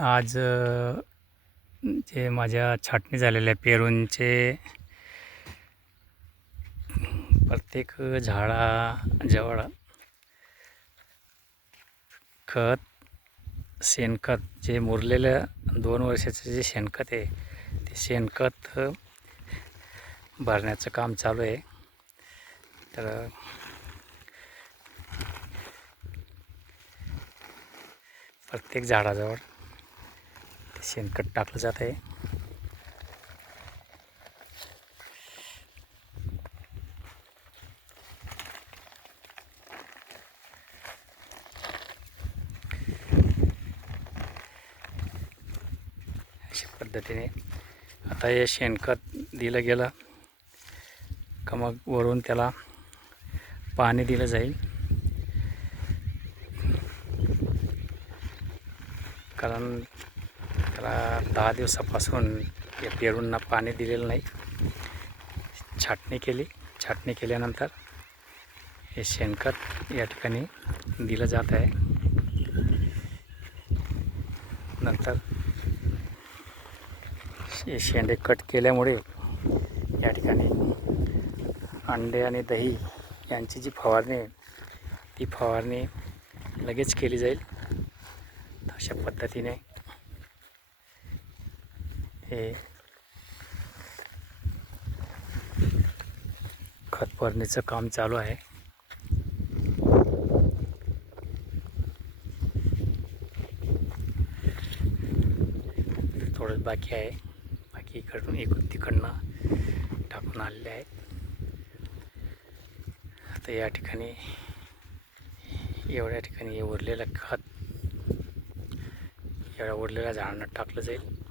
आज जे माझ्या छाटणी झालेल्या पेरूंचे प्रत्येक झाडाजवळ खत, शेणखत जे मुरलेलं 2 वर्षाचं जे शेणखत आहे ते शेणखत भरण्याचं काम चालू आहे. तर प्रत्येक झाडाजवळ शेणखत टाकलं जात आहे. अशा पद्धतीने आता हे शेणखत दिलं गेलं का मग वरून त्याला पाणी दिलं जाईल, कारण त्याला 10 दिवसापासून या पेरूंना पाणी दिलेलं नाही. छाटणी केल्यानंतर हे शेणखत या ठिकाणी दिलं जात आहे. नंतर हे शेंडे कट केल्यामुळे या ठिकाणी अंडे आणि दही यांची जी फवारणी आहे ती फवारणी लगेच केली जाईल. अशा पद्धतीने हे खत भरणीचं काम चालू आहे. थोडंच बाकी आहे, बाकी इकडून तिकडनं टाकून आलेले आहेत. आता या ठिकाणी एवढ्या ठिकाणी उरलेलं खत एवढ्या उरलेल्या झाडांना टाकलं जाईल.